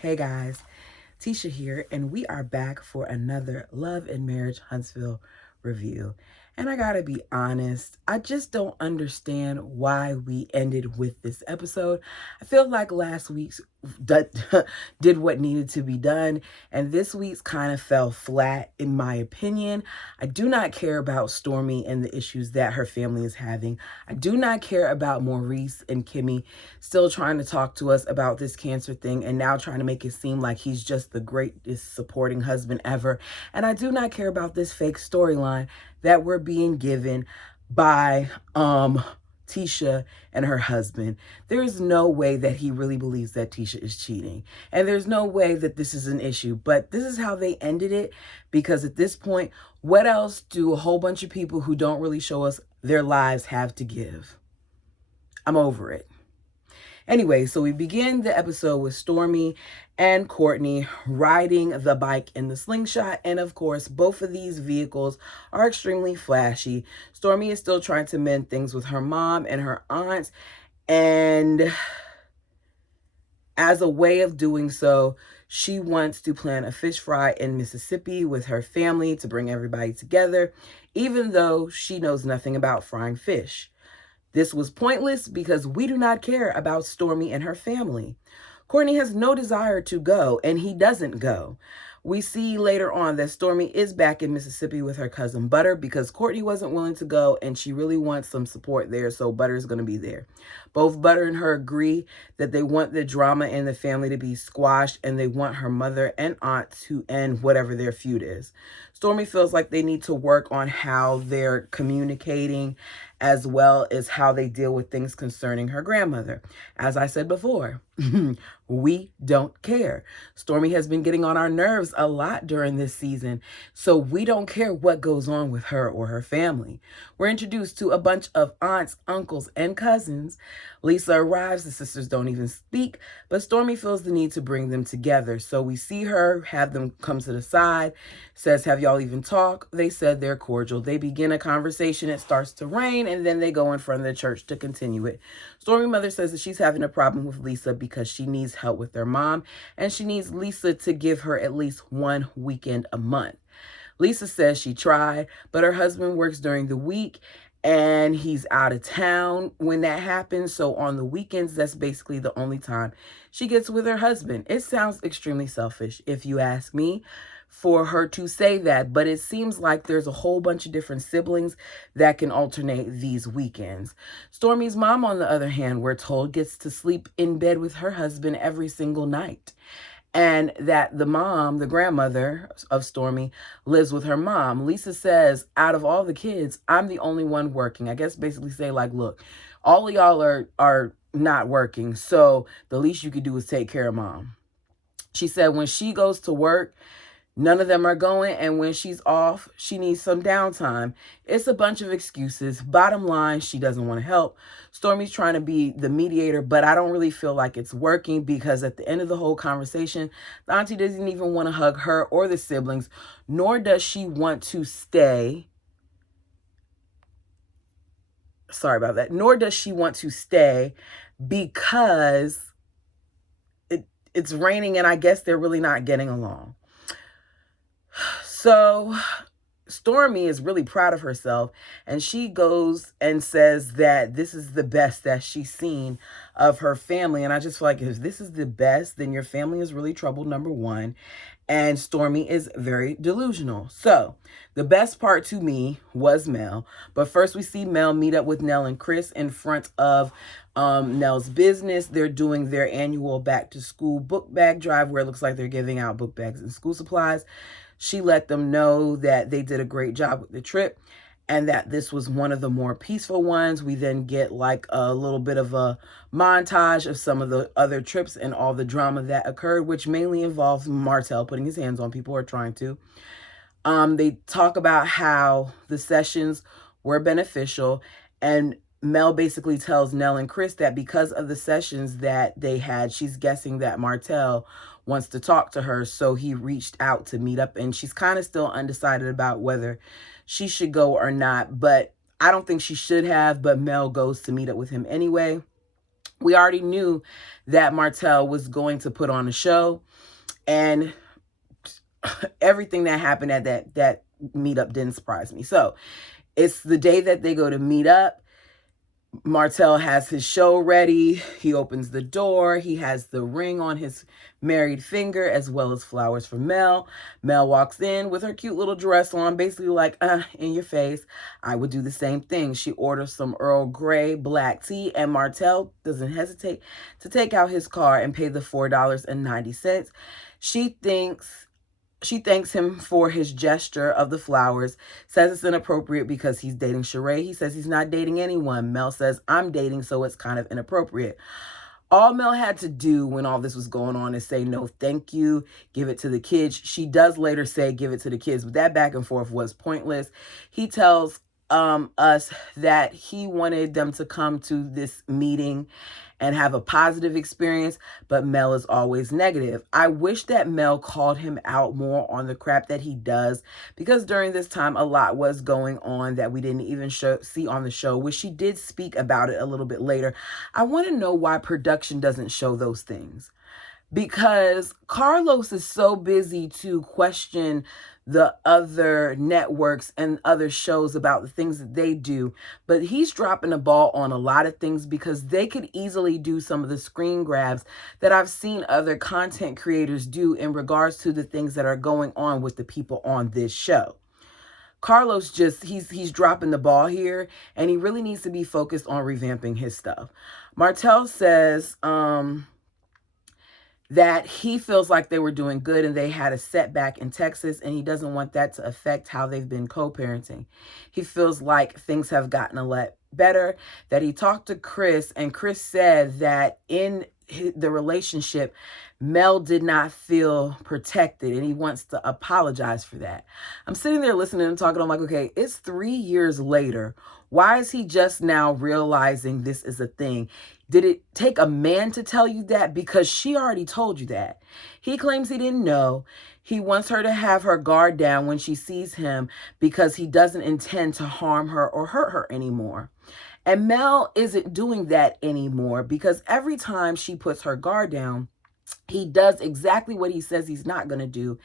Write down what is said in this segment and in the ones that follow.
Hey guys, Tisha here, and we are back for another Love and Marriage Huntsville review. And I gotta be honest, I just don't understand why we ended with this episode. I feel like last week's did what needed to be done, and this week's kind of fell flat, in my opinion. I do not care about Stormy and the issues that her family is having. I do not care about Maurice and Kimmy still trying to talk to us about this cancer thing and now trying to make it seem like he's just the greatest supporting husband ever. And I do not care about this fake storyline that we're being given by Tisha and her husband. There is no way that he really believes that Tisha is cheating. And there's no way that this is an issue. But this is how they ended it, because at this point, what else do a whole bunch of people who don't really show us their lives have to give? I'm over it. Anyway, so we begin the episode with Stormy and Courtney riding the bike in the slingshot. And of course, both of these vehicles are extremely flashy. Stormy is still trying to mend things with her mom and her aunts. And as a way of doing so, she wants to plan a fish fry in Mississippi with her family to bring everybody together, even though she knows nothing about frying fish. This was pointless because we do not care about Stormy and her family. Courtney has no desire to go, and he doesn't go. We see later on that Stormy is back in Mississippi with her cousin Butter because Courtney wasn't willing to go, and she really wants some support there, so Butter is going to be there. Both Butter and her agree that they want the drama in the family to be squashed, and they want her mother and aunt to end whatever their feud is. Stormy feels like they need to work on how they're communicating, as well as how they deal with things concerning her grandmother. As I said before, we don't care. Stormy has been getting on our nerves a lot during this season, so we don't care what goes on with her or her family. We're introduced to a bunch of aunts, uncles, and cousins. Lisa arrives, the sisters don't even speak, but Stormy feels the need to bring them together. So we see her, have them come to the side, says, "Have y'all even talked?" They said they're cordial. They begin a conversation, it starts to rain, and then they go in front of the church to continue it. Stormy mother says that she's having a problem with Lisa because she needs help with their mom, and she needs Lisa to give her at least one weekend a month. Lisa says she tried, but her husband works during the week and he's out of town when that happens. So on the weekends, that's basically the only time she gets with her husband. It sounds extremely selfish, if you ask me, for her to say that, but it seems like there's a whole bunch of different siblings that can alternate these weekends. Stormy's mom, on the other hand, we're told, gets to sleep in bed with her husband every single night. And that the mom, the grandmother of Stormy, lives with her mom. Lisa says, out of all the kids, I'm the only one working. I guess basically say, like, look, all of y'all are not working, so the least you could do is take care of mom. She said when she goes to work, none of them are going, and when she's off, she needs some downtime. It's a bunch of excuses. Bottom line, she doesn't want to help. Stormy's trying to be the mediator, but I don't really feel like it's working because at the end of the whole conversation, the auntie doesn't even want to hug her or the siblings, nor does she want to stay. Sorry about that. Nor does she want to stay because it's raining, and I guess they're really not getting along. So Stormy is really proud of herself, and she goes and says that this is the best that she's seen of her family. And I just feel like if this is the best, then your family is really troubled, number one. And Stormy is very delusional. So the best part to me was Mel. But first we see Mel meet up with Nell and Chris in front of Nell's business. They're doing their annual back to school book bag drive where it looks like they're giving out book bags and school supplies. She let them know that they did a great job with the trip and that this was one of the more peaceful ones. We then get like a little bit of a montage of some of the other trips and all the drama that occurred, which mainly involved Martell putting his hands on people or trying to. They talk about how the sessions were beneficial, and Mel basically tells Nell and Chris that because of the sessions that they had, she's guessing that Martell wants to talk to her, so he reached out to meet up, and she's kind of still undecided about whether she should go or not, but I don't think she should have, but Mel goes to meet up with him anyway. We already knew that Martell was going to put on a show, and everything that happened at that meetup didn't surprise me. So it's the day that they go to meet up. Martell has his show ready. He opens the door. He has the ring on his married finger, as well as flowers for Mel. Mel walks in with her cute little dress on, basically like, in your face. I would do the same thing. She orders some Earl Grey black tea, and Martell doesn't hesitate to take out his card and pay the $4.90. She thanks him for his gesture of the flowers, says it's inappropriate because he's dating Sheree. He says he's not dating anyone. Mel says, I'm dating, so it's kind of inappropriate. All Mel had to do when all this was going on is say, no, thank you, give it to the kids. She does later say, give it to the kids, but that back and forth was pointless. He tells us that he wanted them to come to this meeting and have a positive experience, but Mel is always negative. I wish that Mel called him out more on the crap that he does, because during this time, a lot was going on that we didn't even see on the show, which she did speak about it a little bit later. I want to know why production doesn't show those things, because Carlos is so busy to question the other networks and other shows about the things that they do, but he's dropping the ball on a lot of things because they could easily do some of the screen grabs that I've seen other content creators do in regards to the things that are going on with the people on this show. Carlos he's dropping the ball here, and he really needs to be focused on revamping his stuff. Martell says that he feels like they were doing good and they had a setback in Texas, and he doesn't want that to affect how they've been co-parenting. He feels like things have gotten a lot better, that he talked to Chris, and Chris said that in the relationship, Mel did not feel protected, and he wants to apologize for that. I'm sitting there listening and talking. I'm like, okay, it's 3 years later. Why is he just now realizing this is a thing? Did it take a man to tell you that? Because she already told you that. He claims he didn't know. He wants her to have her guard down when she sees him because he doesn't intend to harm her or hurt her anymore. And Mel isn't doing that anymore, because every time she puts her guard down, he does exactly what he says he's not going to do,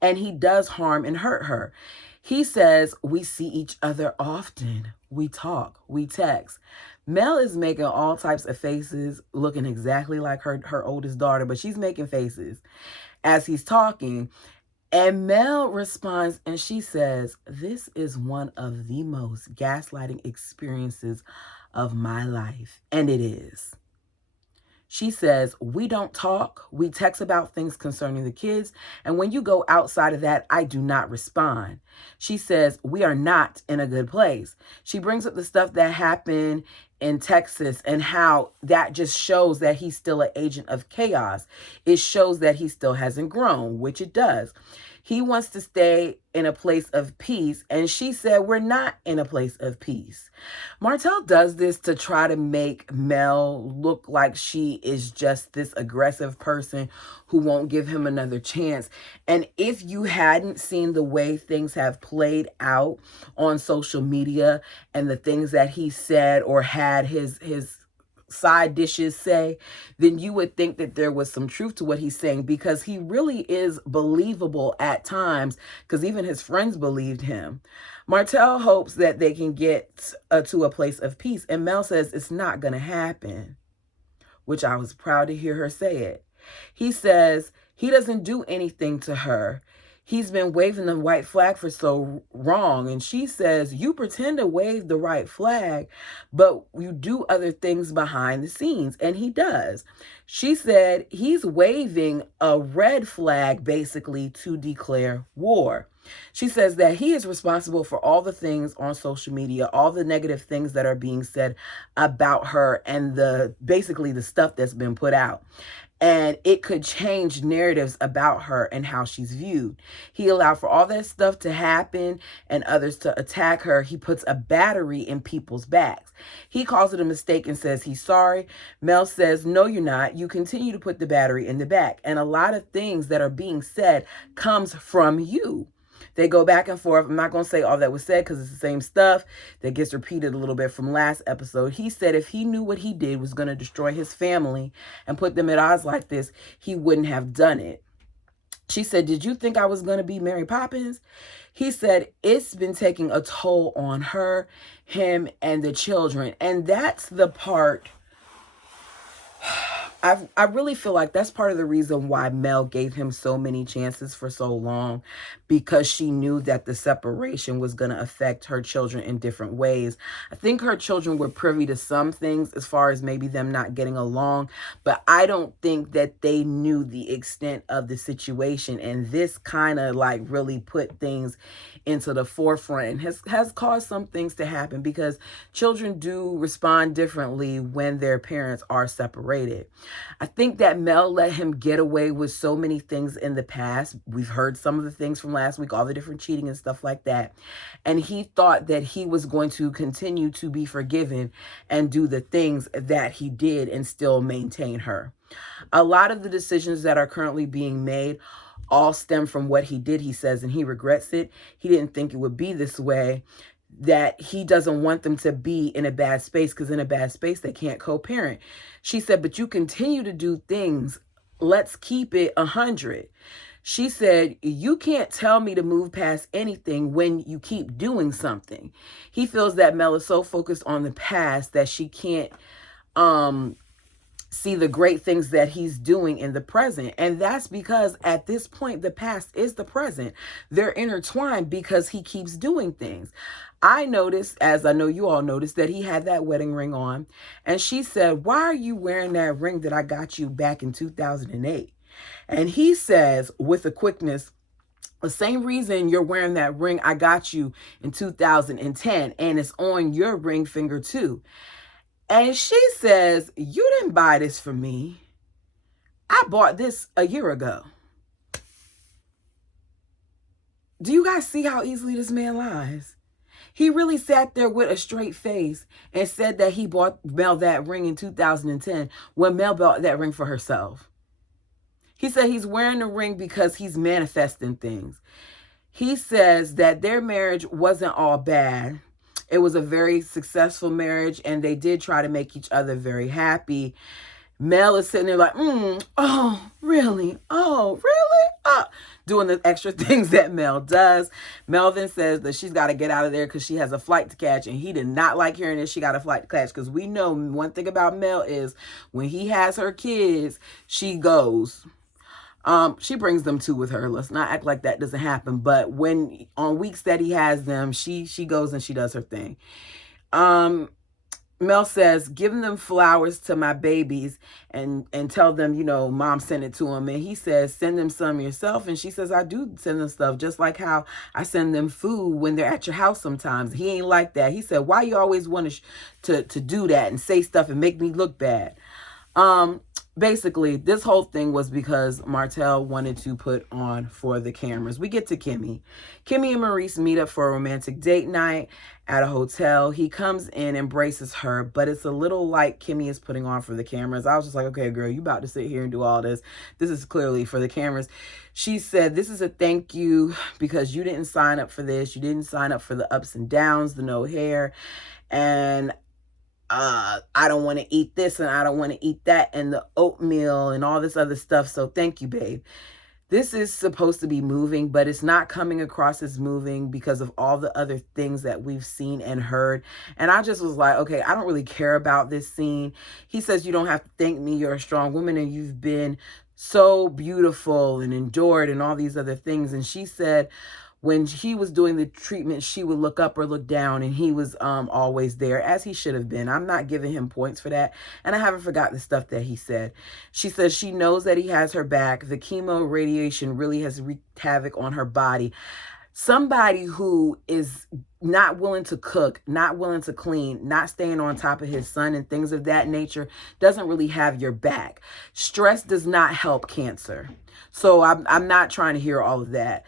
and he does harm and hurt her. He says, we see each other often. We talk, we text. Mel is making all types of faces, looking exactly like her oldest daughter, but she's making faces as he's talking. And Mel responds and she says, this is one of the most gaslighting experiences of my life. And it is. She says, we don't talk. We text about things concerning the kids. And when you go outside of that, I do not respond. She says, we are not in a good place. She brings up the stuff that happened in Texas and how that just shows that he's still an agent of chaos. It shows that he still hasn't grown, which it does. He wants to stay in a place of peace, and she said, we're not in a place of peace. Martell does this to try to make Mel look like she is just this aggressive person who won't give him another chance. And if you hadn't seen the way things have played out on social media and the things that he said or had his side dishes say, then you would think that there was some truth to what he's saying, because he really is believable at times, because even his friends believed him. Martell hopes that they can get to a place of peace, and Mel says it's not going to happen, which I was proud to hear her say it. He says he doesn't do anything to her. He's been waving the white flag for so long. And she says, you pretend to wave the right flag, but you do other things behind the scenes. And he does. She said he's waving a red flag basically to declare war. She says that he is responsible for all the things on social media, all the negative things that are being said about her, and basically the stuff that's been put out. And it could change narratives about her and how she's viewed. He allowed for all that stuff to happen and others to attack her. He puts a battery in people's backs. He calls it a mistake and says he's sorry. Mel says, no, you're not. You continue to put the battery in the back. And a lot of things that are being said comes from you. They go back and forth. I'm not going to say all that was said because it's the same stuff that gets repeated a little bit from last episode. He said if he knew what he did was going to destroy his family and put them at odds like this, he wouldn't have done it. She said, did you think I was going to be Mary Poppins? He said, it's been taking a toll on her, him, and the children. And that's the part I really feel like that's part of the reason why Mel gave him so many chances for so long, because she knew that the separation was going to affect her children in different ways. I think her children were privy to some things as far as maybe them not getting along, but I don't think that they knew the extent of the situation. And this kind of like really put things into the forefront and has caused some things to happen, because children do respond differently when their parents are separated. I think that Mel let him get away with so many things in the past. We've heard some of the things from last week, all the different cheating and stuff like that. And he thought that he was going to continue to be forgiven and do the things that he did and still maintain her. A lot of the decisions that are currently being made all stem from what he did, he says, and he regrets it. He didn't think it would be this way, that he doesn't want them to be in a bad space, because in a bad space, they can't co-parent. She said, but you continue to do things. Let's keep it 100. She said, you can't tell me to move past anything when you keep doing something. He feels that Mel is so focused on the past that she can't see the great things that he's doing in the present. And that's because at this point, the past is the present. They're intertwined because he keeps doing things. I noticed, as I know you all noticed, that he had that wedding ring on. And she said, why are you wearing that ring that I got you back in 2008? And he says, with a quickness, the same reason you're wearing that ring I got you in 2010, and it's on your ring finger too. And she says, you didn't buy this for me. I bought this a year ago. Do you guys see how easily this man lies? He really sat there with a straight face and said that he bought Mel that ring in 2010 when Mel bought that ring for herself. He said he's wearing the ring because he's manifesting things. He says that their marriage wasn't all bad. It was a very successful marriage, and they did try to make each other very happy. Mel is sitting there like, oh, really? Oh, really? Doing the extra things that Mel does. Mel then says that she's got to get out of there because she has a flight to catch, and he did not like hearing that she got a flight to catch, because we know one thing about Mel is when he has her kids, she goes. She brings them too with her. Let's not act like that doesn't happen. But when on weeks that he has them, she goes and she does her thing. Mel says, give them flowers to my babies and tell them, mom sent it to them. And he says, send them some yourself. And she says, I do send them stuff, just like how I send them food when they're at your house sometimes. He ain't like that. He said, why you always want to do that and say stuff and make me look bad? Basically, this whole thing was because Martell wanted to put on for the cameras. We get to Kimmy. Kimmy and Maurice meet up for a romantic date night at a hotel. He comes in, embraces her, but it's a little like Kimmy is putting on for the cameras. I was just like, okay, girl, you about to sit here and do all this. This is clearly for the cameras. She said, this is a thank you because you didn't sign up for this. You didn't sign up for the ups and downs, the no hair. And I don't want to eat this and I don't want to eat that and the oatmeal and all this other stuff. So thank you, babe. This is supposed to be moving, but it's not coming across as moving because of all the other things that we've seen and heard. And I just was like, okay, I don't really care about this scene. He says, you don't have to thank me. You're a strong woman and you've been so beautiful and endured and all these other things. And she said, when he was doing the treatment, she would look up or look down, and he was always there, as he should have been. I'm not giving him points for that, and I haven't forgot the stuff that he said. She says she knows that he has her back. The chemo radiation really has wreaked havoc on her body. Somebody who is not willing to cook, not willing to clean, not staying on top of his son and things of that nature doesn't really have your back. Stress does not help cancer. So I'm not trying to hear all of that.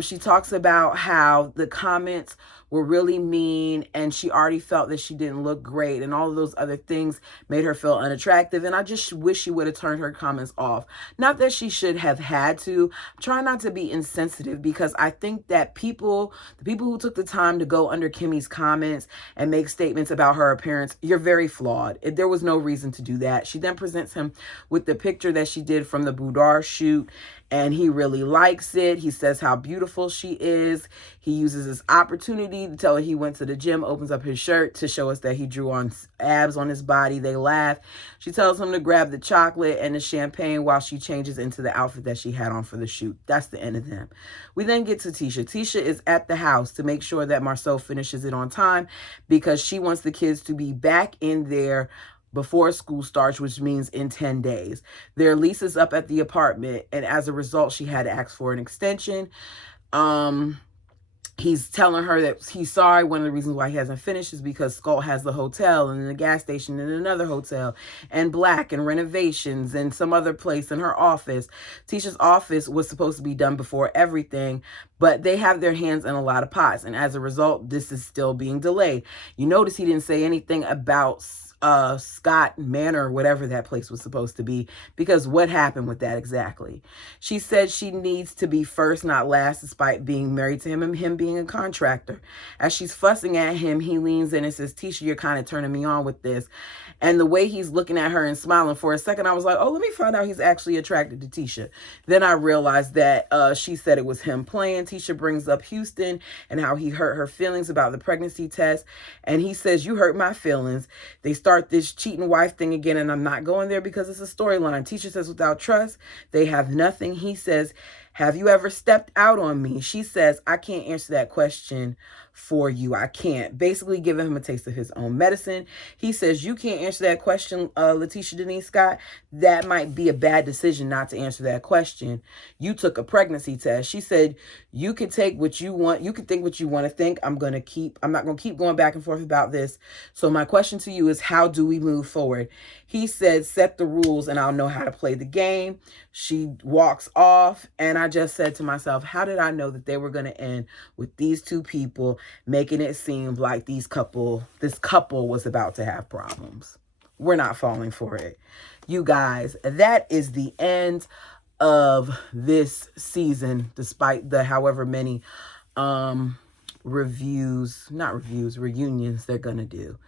She talks about how the comments were really mean, and she already felt that she didn't look great, and all of those other things made her feel unattractive. And I just wish she would have turned her comments off. Not that she should have had to. Try not to be insensitive, because I think that the people who took the time to go under Kimmy's comments and make statements about her appearance, you're very flawed. There was no reason to do that. She then presents him with the picture that she did from the boudoir shoot, and he really likes it. He says how beautiful she is. He uses this opportunity to tell her he went to the gym, opens up his shirt to show us that he drew on abs on his body. They laugh. She tells him to grab the chocolate and the champagne while she changes into the outfit that she had on for the shoot. That's the end of them. We then get to Tisha. Tisha is at the house to make sure that Marceau finishes it on time, because she wants the kids to be back in there before school starts, which means in 10 days. Their lease is up at the apartment, and as a result, she had to ask for an extension. He's telling her that he's sorry. One of the reasons why he hasn't finished is because Skull has the hotel and the gas station and another hotel and Black and renovations and some other place in her office. Tisha's office was supposed to be done before everything, but they have their hands in a lot of pots, and as a result, this is still being delayed. You notice he didn't say anything about Scott Manor, whatever that place was supposed to be, because what happened with that exactly? She said she needs to be first, not last, despite being married to him and him being a contractor. As she's fussing at him, he leans in and says, Tisha, you're kind of turning me on with this. And the way he's looking at her and smiling, for a second I was like, oh, let me find out he's actually attracted to Tisha. Then I realized that she said it was him playing. Tisha brings up Houston and how he hurt her feelings about the pregnancy test, and he says, you hurt my feelings. They start this cheating wife thing again, and I'm not going there because it's a storyline. Tisha says, without trust, they have nothing. He says, have you ever stepped out on me? She says, I can't answer that question for you. I can't. Basically giving him a taste of his own medicine. He says, you can't answer that question, Letitia Denise Scott. That might be a bad decision not to answer that question. You took a pregnancy test. She said, you can take what you want. You can think what you want to think. I'm not going to keep going back and forth about this. So my question to you is, how do we move forward? He said, set the rules and I'll know how to play the game. She walks off, and I just said to myself, how did I know that they were going to end with these two people making it seem like this couple was about to have problems? We're not falling for it. You guys, that is the end of this season, despite the however many reunions they're gonna do.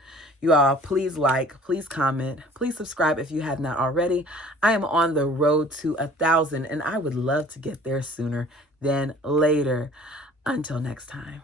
You all, please like, please comment, please subscribe if you have not already. I am on the road to 1,000, and I would love to get there sooner than later. Until next time.